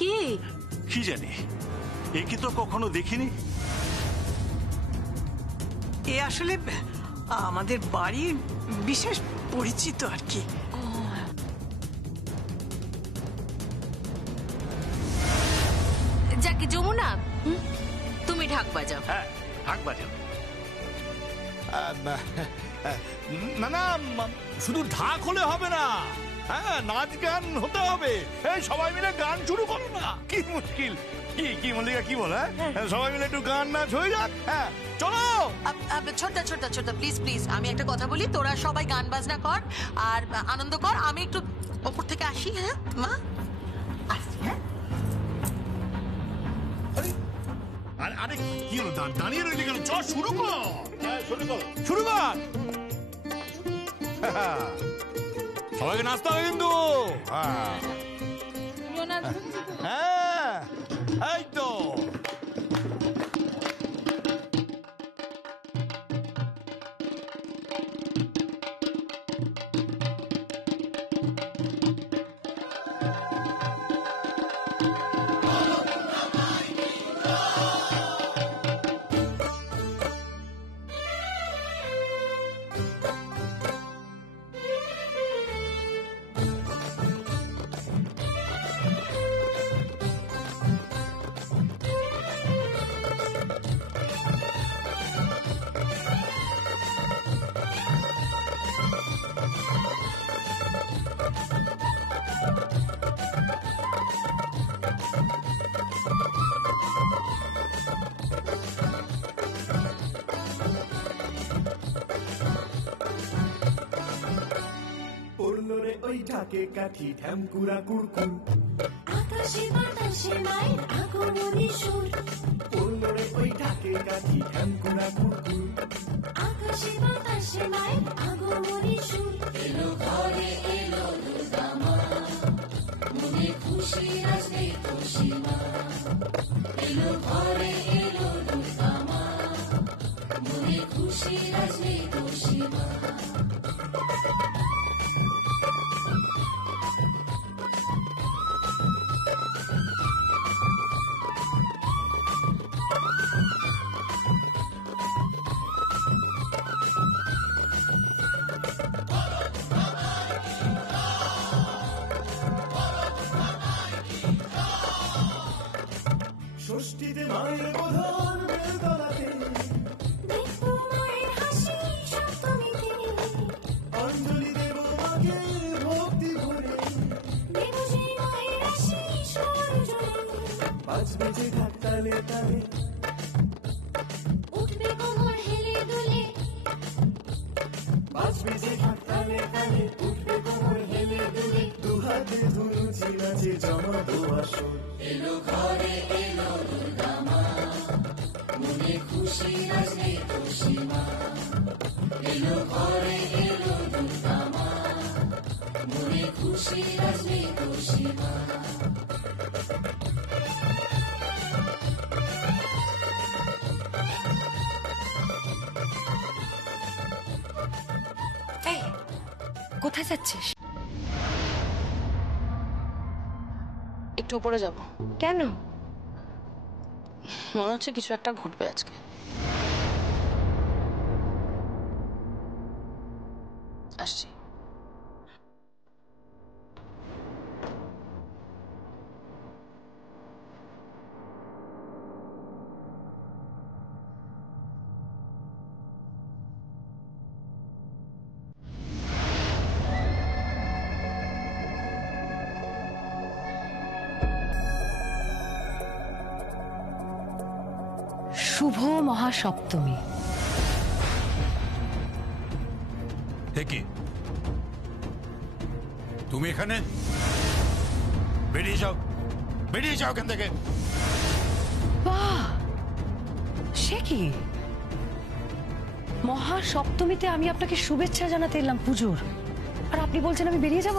কে? কি জানি, একে তো কখনো দেখিনি। এ আসলে আমাদের বাড়ির বিশেষ পরিচিত আর কি। যাকে যমুনা, তুমি ঢাক বাজাও। হ্যাঁ, ঢাক বাজাও। না না, শুধু ঢাক হলে হবে না, হ্যাঁ নাচ গান হতে হবে। এই সবাই মিলে গান শুরু করো না, কি মুশকিল। কি মল্লিকা, কি বল? হ্যাঁ সবাই মিলে একটু গান নাচ হয়ে যাক। হ্যাঁ চলো। ছোট্টা ছোট্টা ছোট্টা প্লিজ প্লিজ, আমি একটা কথা বলি, তোরা সবাই গান বাজনা কর আর আনন্দ কর, আমি একটু ওপর থেকে আসি। হ্যাঁ মা, আসছি। হ্যাঁ আরে কি হলো, দাঁড়িয়ে রইলে কেন? চল শুরু কর। হ্যাঁ শুরু কর। সবাইকে নাচতে হবে কিন্তু। হ্যাঁ এই তো। ওই ঢাকে কাঠি ঢ্যামকুড়া কুড়কুড়, আকাশে বাতাসে মায়ের আগমনী সুর। ওরে ওই ঢাকে কাঠি ঢ্যামকুড়া কুড়কুড়, আকাশে বাতাসে মায়ের আগমনী সুর। এলো ঘরে এলো দুর্গা মা, মনে খুশি আসে খুশি মা। এলো ঘরে এলো দুর্গা মা, মনে খুশি আসে খুশি মা। ষষ্ঠীতে মায়ের বোধন বেলতলাতে, দেখবো মায়ের হাসি সপ্তমীতে। অঞ্জলি দেব মাকে ভক্তি ভরে, দেবো যে মায়ের আশিস করজোড়ে। বাজবে যে ঢাক তালে তালে, উঠবে কোমর হেলে দুলে। বাজবে যে ঢাক তালে তালে, উঠবে কোমর হেলে দুলে। দুহাতে ধুনুচি নাচে জমা দোয়াশো। এলো ঘরে এলো দুর্গা মা, মনে খুশি আসে খুশি মা। এলো ঘরে এলো দুর্গা মা, মনে খুশি আসে খুশি মা। এই, কোথায় যাচ্ছিস? একটু উপরে যাব। কেন? মনে হচ্ছে কিছু একটা ঘটবে আজকে। আসছি। শুভ মহাসপ্তমী। কি তুমি এখানে? বেরিয়ে যাও, বেরিয়ে যাও এখান থেকে। বাহ, সে কি? মহাসপ্তমীতে আমি আপনাকে শুভেচ্ছা জানাতে এলাম পুজোর, আর আপনি বলছেন আমি বেরিয়ে যাব?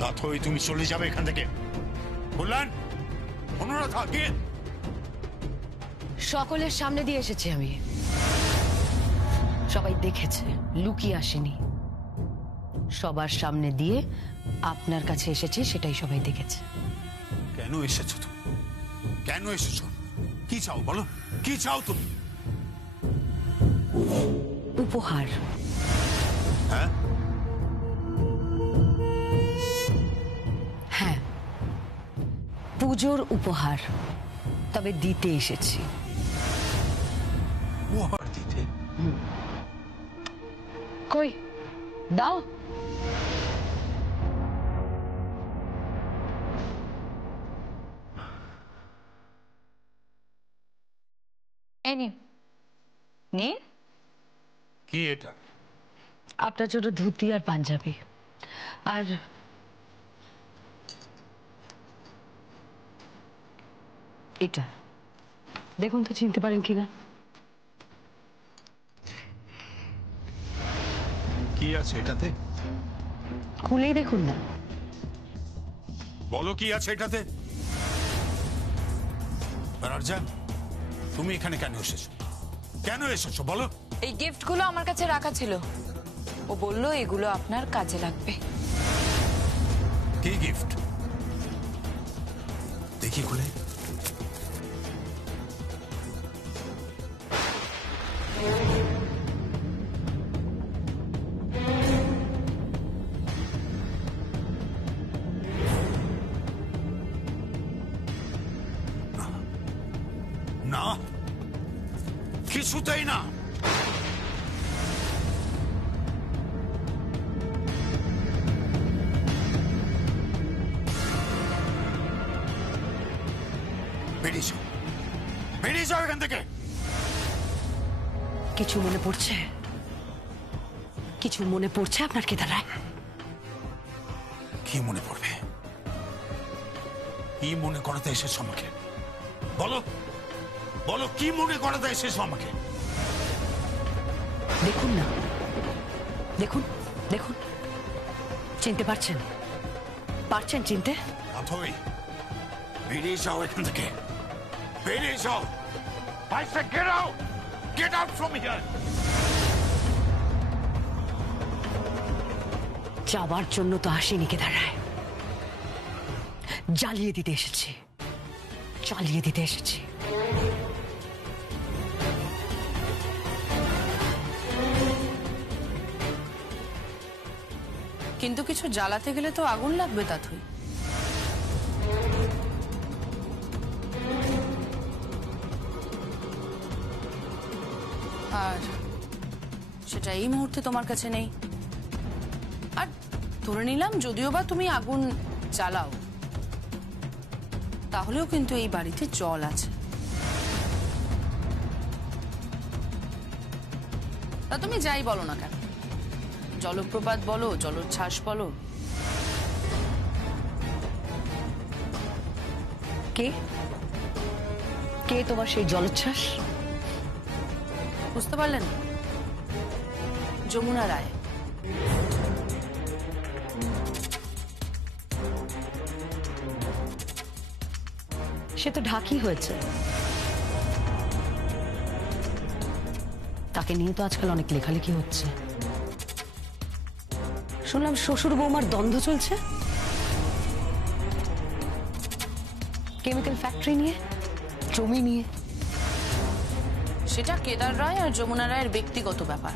দাথই তুমি চলে যাবে এখান থেকে। বললেন অনুরোধ থাকে। সকলের সামনে দিয়ে এসেছি আমি, সবাই দেখেছে, লুকিয়ে আসেনি। সবার সামনে দিয়ে আপনার কাছে এসেছি, সেটাই সবাই দেখেছে। কেন কেন এসেছো তুমি? কেন এসেছো? কি চাও বলো, কি চাও তুমি? উপহার। হ্যাঁ, হ্যাঁ, পুজোর উপহার, তবে দিতে এসেছি। উপহার দিতে? কই দাও। এই নিন, নিন কি এটা? আপনার জন্য ধুতি আর পাঞ্জাবি। আর এটা দেখুন তো চিনতে পারেন কিনা। কি আছে এটাতে? খুলেই দেখুন না। বলো কি আছে এটাতে? রারজান, তুমি এখানে কেন এসেছো? কেন এসেছো বলো? এই গিফটগুলো আমার কাছে রাখা ছিল, ও বলল এগুলো আপনার কাজে লাগবে। কি গিফট? দেখি খুলে। না, কিছুতেই না। বেরিয়ে যাও, বেরিয়ে যাও এখান থেকে। কিছু মনে পড়ছে? কিছু মনে পড়ছে আপনার কেদারায়? কি মনে পড়বে? কি মনে করাতে এসেছো আমাকে? বলো, বলো কি মনে করাতে এসেছো আমাকে? দেখুন না, দেখুন, দেখুন, চিনতে পারছেন? পারছেন চিনতে? অথই, বেরিয়ে যাও এখান থেকে, বেরিয়ে যাও। I said get out! Get out from here! যাবার জন্য তো আসেনি কেদারায়, জ্বালিয়ে দিতে এসেছি, জ্বালিয়ে দিতে এসেছি। কিন্তু কিছু জ্বালাতে গেলে তো আগুন লাগবে তাথই। আর সেটা এই মুহূর্তে তোমার কাছে নেই। আর ধরে নিলাম যদিও বা তুমি আগুন জ্বালাও, তাহলেও কিন্তু এই বাড়িতে জল আছে। তা তুমি যাই বলো না কেন, জলপ্রপাত বলো, জলোচ্ছ্বাস বলো, কে কে তোমার সেই জলোচ্ছ্বাস? বুঝতে পারলেন? যমুনা রায়। সে তো ঢাকি হয়েছে, তাকে নিয়ে তো আজকাল অনেক লেখালেখি হচ্ছে। শুনলাম শ্বশুর বৌমার দ্বন্দ্ব চলছে কেমিক্যাল ফ্যাক্টরি নিয়ে, জমি নিয়ে। সেটা কেদার রায় আর যমুনা রায়ের ব্যক্তিগত ব্যাপার।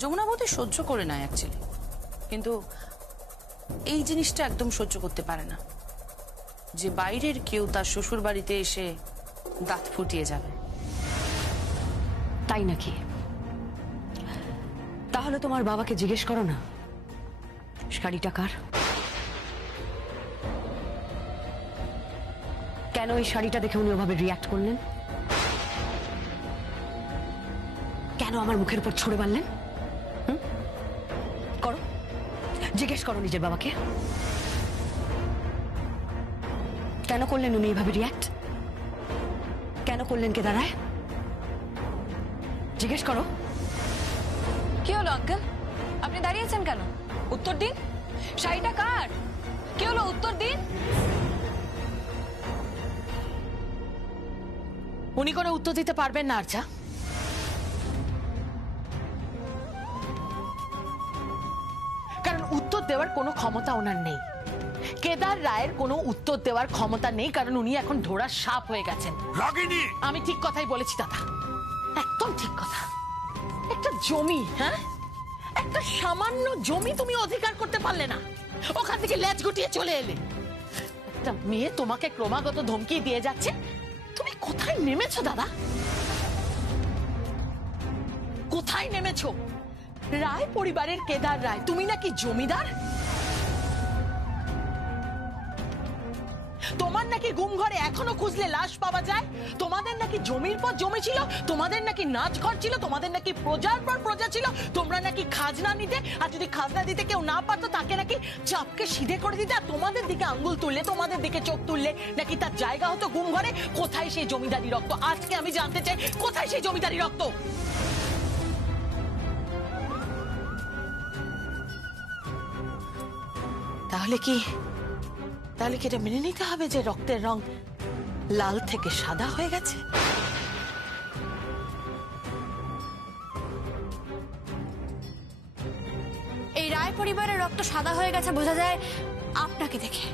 যমুনা বোধ সহ্য করে না অ্যাকচুয়ালি, কিন্তু এই জিনিসটা একদম সহ্য করতে পারে না যে বাইরের কেউ তার শ্বশুর বাড়িতে এসে দাঁত ফুটিয়ে যাবে। তাই নাকি? তাহলে তোমার বাবাকে জিজ্ঞেস করো না শাড়িটা কার, কেন এই শাড়িটা দেখে উনি ওভাবে রিয়াক্ট করলেন, কেন আমার মুখের উপর ছুড়ে মারলেন? করো, জিজ্ঞেস করো নিজের বাবাকে কেন করলেন উনি এইভাবে রিয়াক্ট, কেন করলেন কেদারায়? জিজ্ঞেস করো। কি হলো আঙ্কেল, আপনি দাঁড়িয়েছেন কেন? উত্তর দিন, শাড়িটা কার? কি হলো উত্তর দিন। উনি কোনো উত্তর দিতে পারবেন না আর্চা। কারণ উত্তর দেওয়া দেওয়ার কোনো ক্ষমতা ওনার নেই। কেদার রায়ের কোনো উত্তর দেওয়ার ক্ষমতা নেই, কারণ উনি এখন ধরার সাপ হয়ে গেছেন। রাগিনী, আমি ঠিক কথাই বলেছি দাদা, একদম ঠিক কথা। একটা জমি, হ্যাঁ, একটা সামান্য জমি তুমি অধিকার করতে পারলে না, ওখান থেকে লেজ গুটিয়ে চলে এলে। একটা মেয়ে তোমাকে ক্রমাগত ধমকি দিয়ে যাচ্ছে, তুমি কোথায় নেমেছো দাদা? কোথায় নেমেছো? রায় পরিবারের কেদার রায়, তুমি নাকি জমিদার? তোমার নাকি গুম ঘরে এখনো খুঁজলে লাশ পাওয়া যায়? তোমাদের নাকি জমির পর জমি ছিল, তোমাদের নাকি নাচ ঘর ছিল, তোমাদের নাকি প্রজার পর প্রজা ছিল, তোমরা নাকি খাজনা নিতে, আর যদি খাজনা দিতে কেউ না পারতো তাকে নাকি চাপকে সিধে করে দিতে, আর তোমাদের দিকে আঙ্গুল তুললে, তোমাদের দিকে চোখ তুললে নাকি তার জায়গা হতো গুম ঘরে। কোথায় সেই জমিদারি রক্ত? আজকে আমি জানতে চাই, কোথায় সেই জমিদারি রক্ত? তাহলে কি এটা মেনে নিতে হবে যে রক্তের রং লাল থেকে সাদা হয়ে গেছে? এই রায় পরিবারের রক্ত সাদা হয়ে গেছে বোঝা যায় আপনাকে দেখে।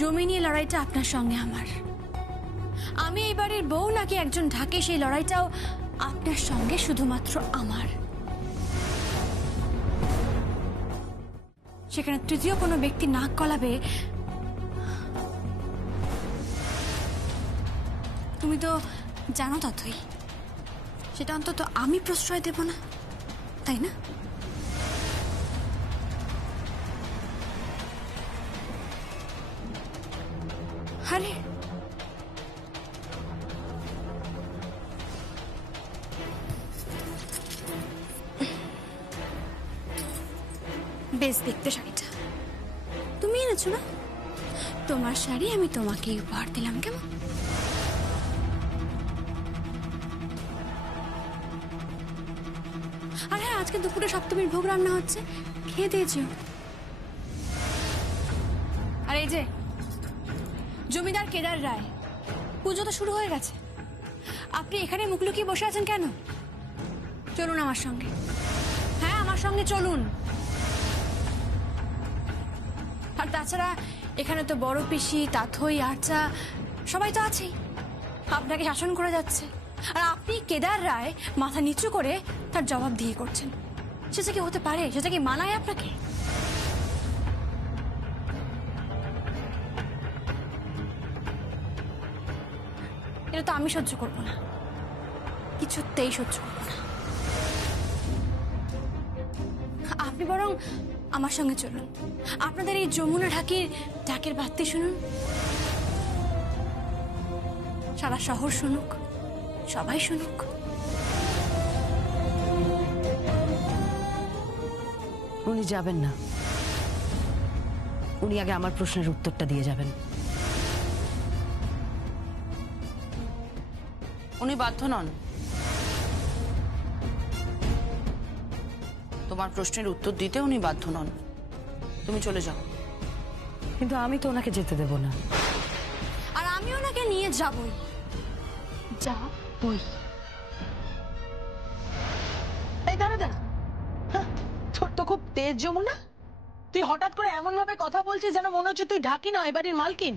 জমি নিয়ে লড়াইটা আপনার সঙ্গে আমার। আমি এই বাড়ির বউ নাকি একজন ঢাকে, সেই লড়াইটাও আপনার সঙ্গে শুধুমাত্র আমার। সেখানে তৃতীয় কোনো ব্যক্তি নাক গলাবে, তুমি তো জানো ততই, সেটা অন্তত আমি প্রশ্রয় দেব না, তাই না? আরে বেশ দেখতে শাড়িটা তুমি এনেছো না? তোমার শাড়ি আমি তোমাকে উপহার দিলাম, কেমন? আর হ্যাঁ, আজকে দুপুরে সপ্তমীর ভোগ রান্না হচ্ছে, খেয়ে দিয়েছো। আর এই যে জমিদার কেদার রায়, পুজো তো শুরু হয়ে গেছে, আপনি এখানে মুখ লুকিয়ে বসে আছেন কেন? চলুন আমার সঙ্গে। হ্যাঁ, আমার সঙ্গে চলুন। আর তাছাড়া এখানে তো বড় পিসি, তাথই, আর্চা সবাই তো আছেই, আপনাকে শাসন করে যাচ্ছে, আর আপনি কেদার রায় মাথা নিচু করে তার জবাব দিয়ে করছেন। সেটা কি হতে পারে? সেটা কি মানায় আপনাকে? এটা তো আমি সহ্য করব না, কিছুতেই সহ্য করব না। আপনি বরং আমার সঙ্গে চলুন, আপনাদের এই যমুনা ঢাকের বাদ্যি শুনুন, সারা শহর শুনুক, সবাই শুনুক। উনি যাবেন না, উনি আগে আমার প্রশ্নের উত্তরটা দিয়ে যাবেন। উনি বাধ্য নন। তোমার প্রশ্নের উত্তর দিতে উনি বাধ্য নন। তুমি চলে যাও। কিন্তু আমি তো ওনাকে যেতে দেব না। আর আমি ওনাকে নিয়ে যাবই। এই দাঁড়া, তোর তো খুব তেজ যমুনা। তুই হঠাৎ করে এমন ভাবে কথা বলছিস যেন মনে হচ্ছে তুই ঢাকি না, এবারের মালকিন।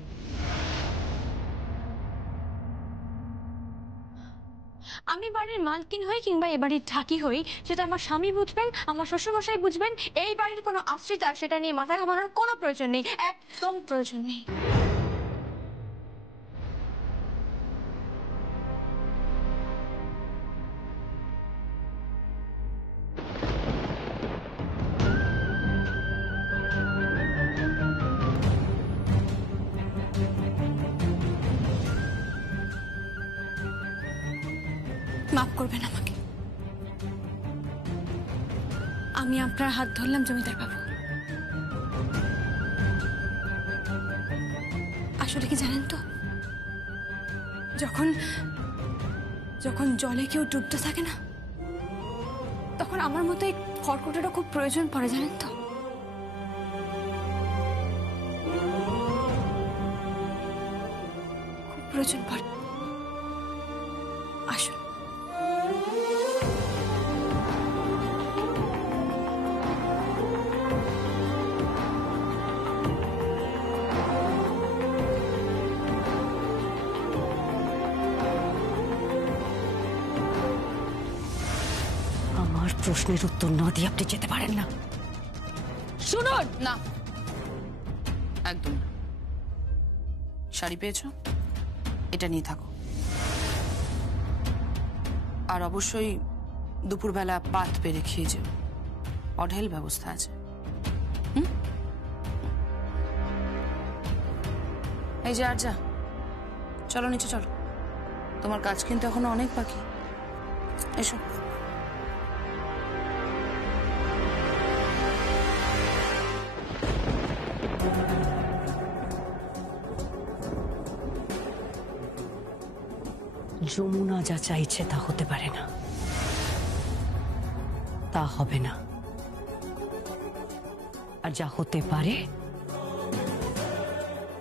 আমি বাড়ির মালকিন হই কিংবা এ বাড়ির ঢাকি হই, সেটা আমার স্বামী বুঝবেন, আমার শ্বশুরমশাই বুঝবেন। এই বাড়ির কোনো আশ্রিতা সেটা নিয়ে মাথা ঘামানোর কোনো প্রয়োজন নেই, একদম প্রয়োজন নেই। মাফ করবেন আমাকে, আমি আপনার হাত ধরলাম জমিদার বাবু। আসলে কি জানেন তো, যখন জলে কেউ ডুবতে থাকে না, তখন এখন আমার মতো এই খড়কুটোটা খুব প্রয়োজন পড়ে, জানেন তো। খুব প্রয়োজন পড়ে। আসুন। আমার প্রশ্নের উত্তর না দিয়ে আপনি যেতে পারেন না। শুনুন না, একদম না। শাড়ি পেয়েছো, এটা নিয়ে থাকো। আর অবশ্যই দুপুরবেলা পাত পেরে খেয়ে যেও, অঢেল ব্যবস্থা আছে। এই যে আর যা, চলো নিচে চলো, তোমার কাজ কিন্তু এখনো অনেক বাকি। এসো। যমুনা যা চাইছে তা হতে পারে না, তা হবে না। আর যা হতে পারে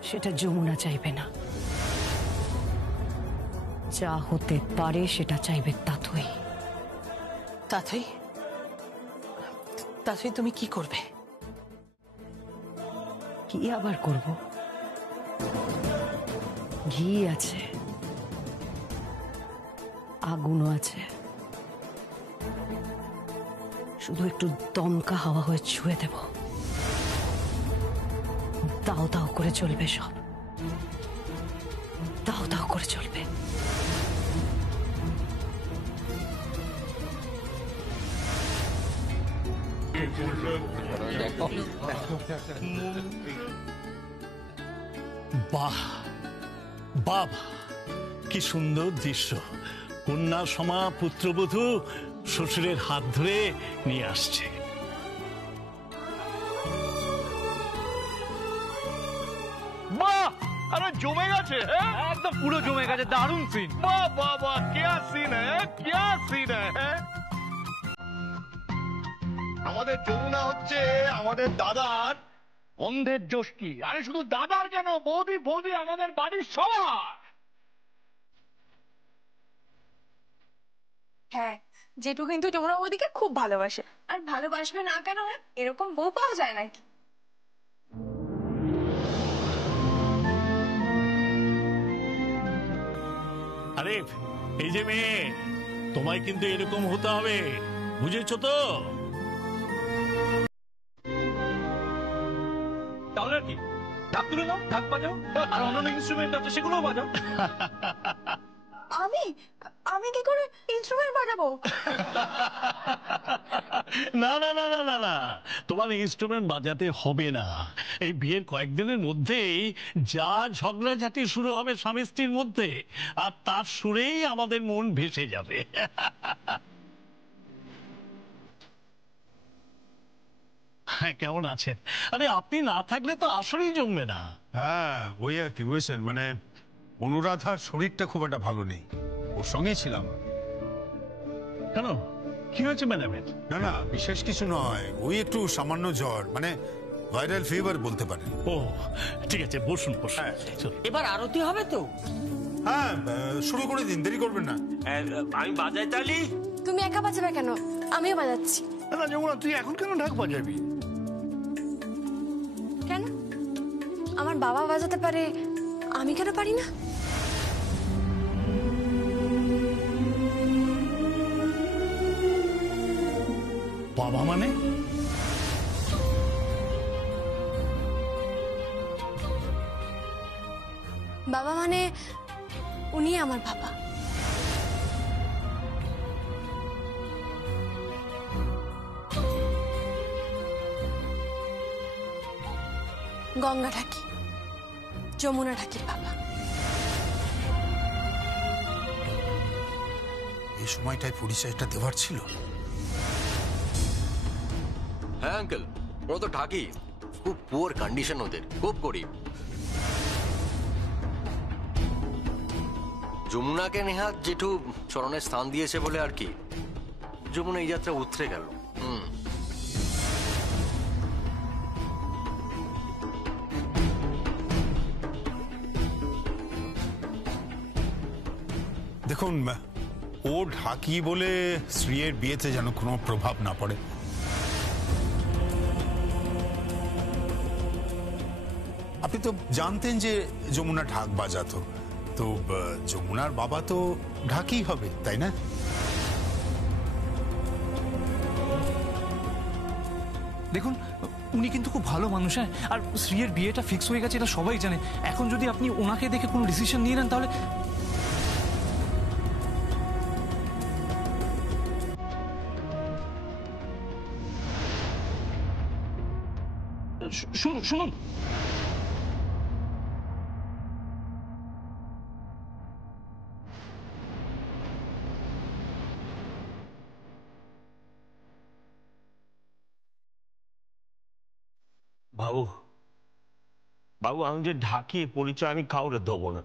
সেটা যমুনা চাইবে না, যা হতে পারে সেটা চাইবে তাথই। তাথই, তাথই তুমি কি করবে? কি আবার করব? ঘি আছে, আগুনও আছে, শুধু একটু দমকা হাওয়া হয়ে ছুঁয়ে দেব, দাও দাও করে চলবে সব, দাও দাও করে চলবে। বাহ বাবা, কি সুন্দর দৃশ্য। কন্যা সমা পুত্রবধূ শ্বশুরের হাত ধরে নিয়ে আসছে। বাহ, আরে জমে গেছে, একদম পুরো জমে গেছে, দারুণ সিন। বাহ বাহ বাহ, क्या सीन है, क्या सीन है। আমাদের যমুনা হচ্ছে আমাদের দাদার অন্ধের জ্যোষ্ঠী। আরে শুধু দাদার কেন, বৌদি বৌদি আমাদের বাড়ির সবার। হ্যাঁ, জেঠু কিন্তু যমুনা বৌদিকে খুব ভালোবাসে। আর ভালোবাসবে না কেন? এরকম বউ পাওয়া যায় নাকি? আরে এই যে মেয়ে, তোমায় কিন্তু এরকম হতে হবে, বুঝেছো তো? তাহলে কি ঢাক তুলে নাও, ঢাক বাজাও, আর অন্যান্য ইনস্ট্রুমেন্ট আছে সেগুলো বাজাও। আমি আমি কি করে ইনস্ট্রুমেন্ট বাজাবো? না না না না না না, তোমার ইনস্ট্রুমেন্ট বাজাতে হবে না। এই বিয়ের কয়েকদিনের মধ্যেই যা ঝগড়াঝাটি শুরু হবে স্বামী স্ত্রীর মধ্যে, আর তার সুরেই আমাদের মন ভেসে যাবে। হ্যাঁ, কেমন আছেন? আরে আপনি না থাকলে তো আসলেই জমবে না। হ্যাঁ, ওই আর কি বুঝছেন, মানে অনুরাধার শরীরটা খুব একটা ভালো নেই, ওর সঙ্গেই ছিলাম। কেন, কি হয়েছে ম্যাডামের? না না, বিশেষ কিছু নয়, ওই একটু সামান্য জ্বর, মানে ভাইরাল ফিভার বলতে পারেন। ও ঠিক আছে, বসুন বসুন। এবার আরতি হবে তো? হ্যাঁ, শুরু করে দিন, দেরি করবেন না। আমি বাজাই তালি। তুমি একা বাজাবে কেন? আমিও বাজাচ্ছি। না যমুনা, তুই এখন কেন ঢাক বাজাবি? কেন? আমার বাবা বাজাতে পারে, আমি কেন পারি না? বাবা মানে? বাবা মানে উনি আমার বাবা। গঙ্গা ঢাকি, যমুনা ঢাকির বাবা। এই সময়টায় পরিচয়টা দেওয়ার ছিল। হ্যাঁ আঙ্কেল, ওরা তো ঢাকি, খুব পুয়ার কন্ডিশন ওদের, খুব গরিব। যমুনাকে নেহাত জেঠু চরণের স্থান দিয়েছে বলে আর কি, যমুনা এই যাত্রা উতরে গেল। দেখুন, ও ঢাকি বলে শ্রীয়ের বিয়েতে যেন কোনো প্রভাব না পড়ে। আপনি তো জানতেন যে যমুনা ঢাক বাজাতো, তো যমুনার বাবা তো ঢাকি হবে, তাই না? দেখুন, উনি কিন্তু খুব ভালো মানুষ, হ্যাঁ। আর শ্রীয়ের বিয়েটা ফিক্স হয়ে গেছে, এটা সবাই জানে। এখন যদি আপনি ওনাকে দেখে কোনো ডিসিশন নিয়ে নেন তাহলে শুনুন। বাবু, বাবু, আমি যে ঢাকি পরিচয় আমি কাউরে দেবো না।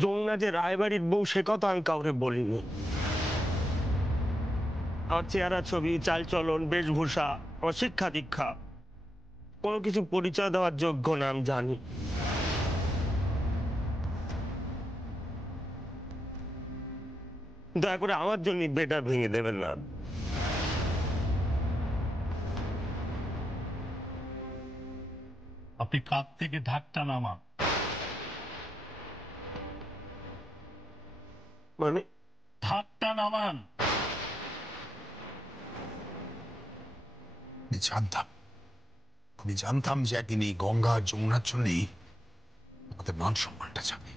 যমুনা যে রায়বাড়ির বউ সে কথা আমি কাউরে বলিনি। আমার চেহারা, ছবি, চালচলন, বেশভূষা, আমার শিক্ষা দীক্ষা কোনো কিছু পরিচয় দেওয়ার যোগ্য না, আমি জানি। দয়া করে আমার জন্য বেটা ভেঙে দেবেন না। আপনি কাঁধ থেকে ঢাকটা নামান। মানে ঢাকটা নামান। আমি জানতাম যে একদিন এই গঙ্গা যমুনার জন্যই আমাদের মান সম্মানটা যাবে।